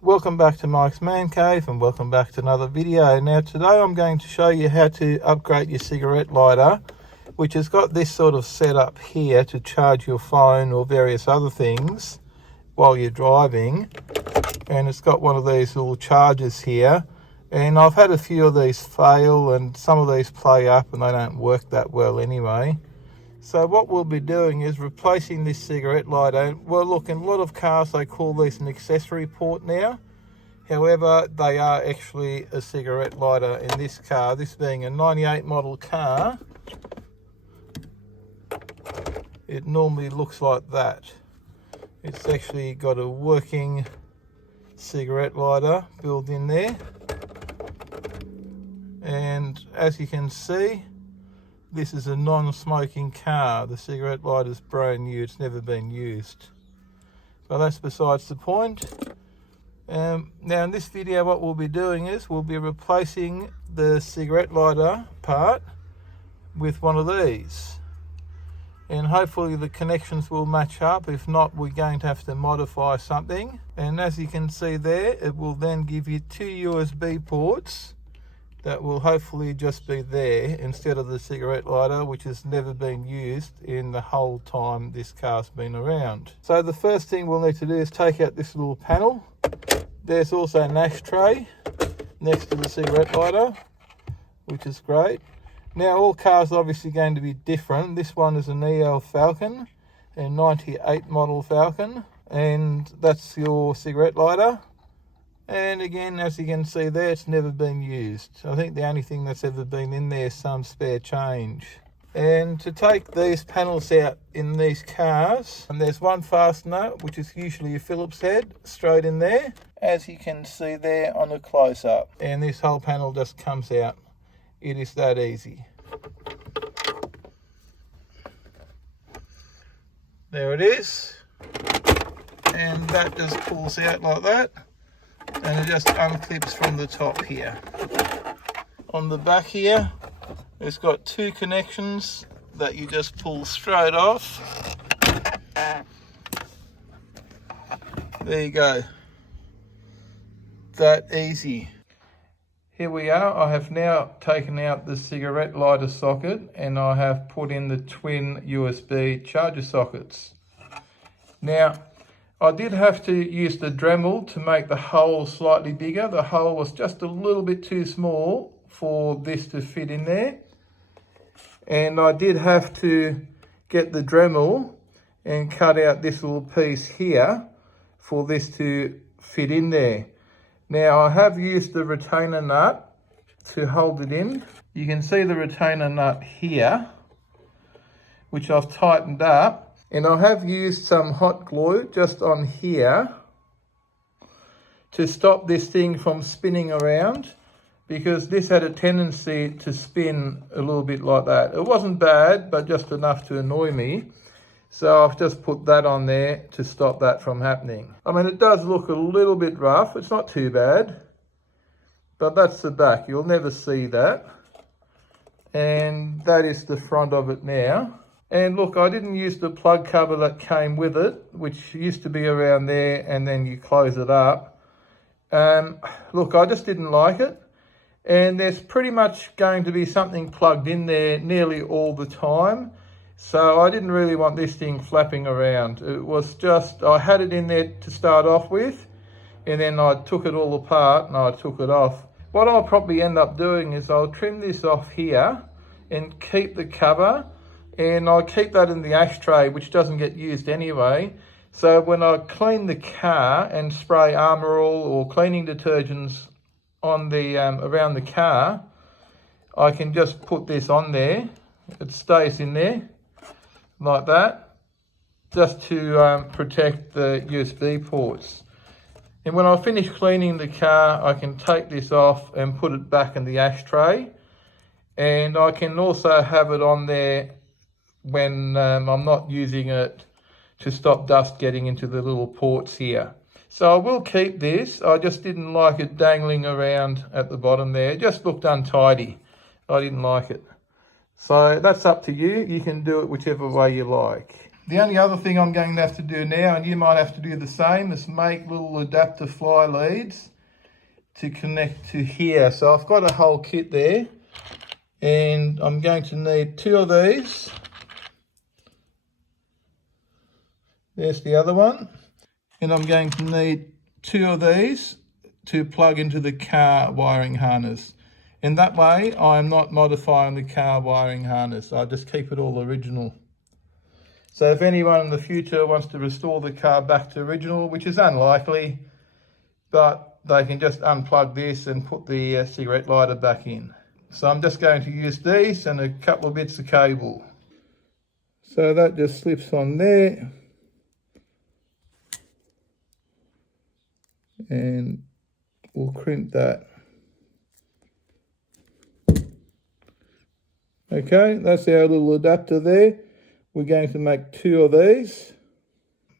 Welcome back to Mike's Man Cave and welcome back to another video. Now today I'm going to show you how to upgrade your cigarette lighter, which has got this sort of setup here to charge your phone or various other things while you're driving. And it's got one of these little chargers here. And I've had a few of these fail and some of these play up and they don't work that well anyway. So what we'll be doing is replacing this cigarette lighter. Well, look, in a lot of cars they call these an accessory port now. However, they are actually a cigarette lighter in this car. This being a 98 model car, it normally looks like that. It's actually got a working cigarette lighter built in there. And as you can see, this is a non-smoking car. The cigarette lighter is brand new, it's never been used. But that's besides the point. Now in this video what we'll be doing is we'll be replacing the cigarette lighter part with one of these. And hopefully the connections will match up. If not, we're going to have to modify something. And as you can see there, it will then give you two USB ports that will hopefully just be there instead of the cigarette lighter, which has never been used in the whole time this car's been around. So the first thing we'll need to do is take out this little panel. There's also an ashtray next to the cigarette lighter, which is great. Now all cars are obviously going to be different. This one is an EL Falcon, a 98 model Falcon, and that's your cigarette lighter. And again, as you can see there, it's never been used. I think the only thing that's ever been in there is some spare change. And to take these panels out in these cars, and there's one fastener, which is usually a Phillips head, straight in there, as you can see there on a close-up. And this whole panel just comes out. It is that easy. There it is. And that just pulls out like that. And it just unclips from the top here. On the back here, it's got two connections that you just pull straight off. There you go. That easy. Here we are. I have now taken out the cigarette lighter socket and I have put in the twin USB charger sockets. Now, I did have to use the Dremel to make the hole slightly bigger. The hole was just a little bit too small for this to fit in there. And I did have to get the Dremel and cut out this little piece here for this to fit in there. Now I have used the retainer nut to hold it in. You can see the retainer nut here, which I've tightened up. And I have used some hot glue just on here to stop this thing from spinning around, because this had a tendency to spin a little bit like that. It wasn't bad, but just enough to annoy me. So I've just put that on there to stop that from happening. I mean, it does look a little bit rough. It's not too bad, but that's the back. You'll never see that. And that is the front of it now. And look, I didn't use the plug cover that came with it, which used to be around there, and then you close it up. Look, I just didn't like it. And there's pretty much going to be something plugged in there nearly all the time. So I didn't really want this thing flapping around. It was just, I had it in there to start off with, and then I took it all apart and I took it off. What I'll probably end up doing is I'll trim this off here and keep the cover. And I'll keep that in the ashtray, which doesn't get used anyway. So when I clean the car and spray Armor All or cleaning detergents on the around the car, I can just put this on there. It stays in there like that, just to protect the USB ports. And when I finish cleaning the car, I can take this off and put it back in the ashtray. And I can also have it on there when I'm not using it, to stop dust getting into the little ports here. So I will keep this. I just didn't like it dangling around at the bottom there. It just looked untidy. I didn't like it. So that's up to you. You can do it whichever way you like. The only other thing I'm going to have to do now, and you might have to do the same, is make little adapter fly leads to connect to here. So I've got a whole kit there, and I'm going to need 2 of these. There's the other one. And I'm going to need 2 of these to plug into the car wiring harness. And that way I'm not modifying the car wiring harness. I just keep it all original. So if anyone in the future wants to restore the car back to original, which is unlikely, but they can just unplug this and put the cigarette lighter back in. So I'm just going to use these and a couple of bits of cable. So that just slips on there. And we'll crimp that. Okay, that's our little adapter there. We're going to make 2 of these.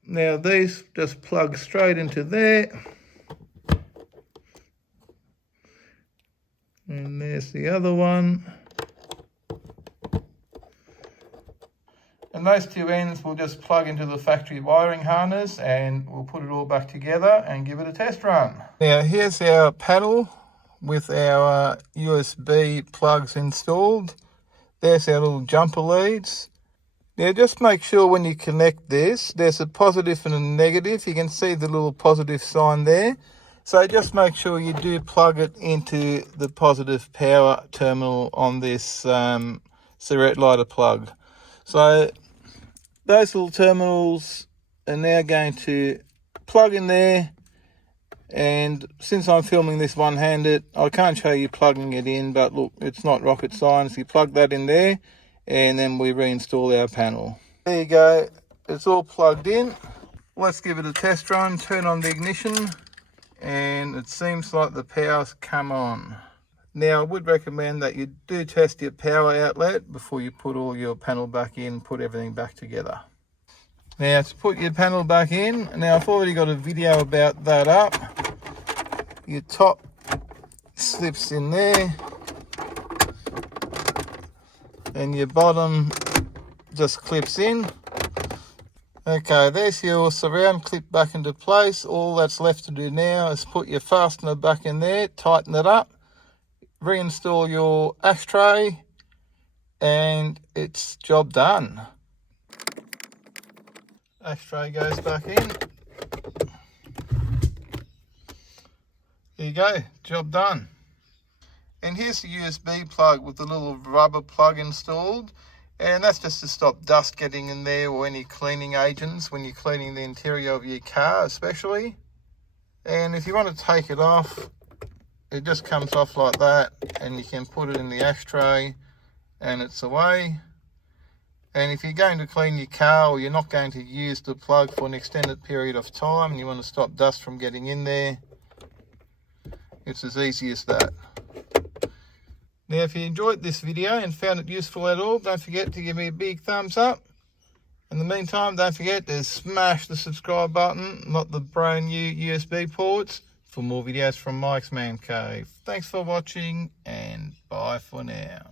Now these just plug straight into there. And there's the other one. And those 2 ends will just plug into the factory wiring harness, and we'll put it all back together and give it a test run. Now here's our panel with our USB plugs installed. There's our little jumper leads. Now just make sure when you connect this, there's a positive and a negative. You can see the little positive sign there. So just make sure you do plug it into the positive power terminal on this cigarette lighter plug. So those little terminals are now going to plug in there. And since I'm filming this one-handed, I can't show you plugging it in, but look, it's not rocket science. You plug that in there, and then we reinstall our panel. There you go, it's all plugged in. Let's give it a test run, turn on the ignition, and it seems like the power's come on. Now I would recommend that you do test your power outlet before you put all your panel back in, put everything back together. Now to put your panel back in, now I've already got a video about that up. Your top slips in there and your bottom just clips in. Okay, there's your surround clip back into place. All that's left to do now is put your fastener back in there, tighten it up, reinstall your ashtray, and it's job done. Ashtray goes back in. There you go, job done. And here's the USB plug with the little rubber plug installed, and that's just to stop dust getting in there or any cleaning agents when you're cleaning the interior of your car especially. And if you want to take it off, it just comes off like that, and you can put it in the ashtray and it's away. And if you're going to clean your car, or you're not going to use the plug for an extended period of time and you want to stop dust from getting in there, it's as easy as that. Now if you enjoyed this video and found it useful at all, don't forget to give me a big thumbs up. In the meantime, don't forget to smash the subscribe button, not the brand new USB ports, for more videos from Mike's Man Cave. Thanks for watching, and bye for now.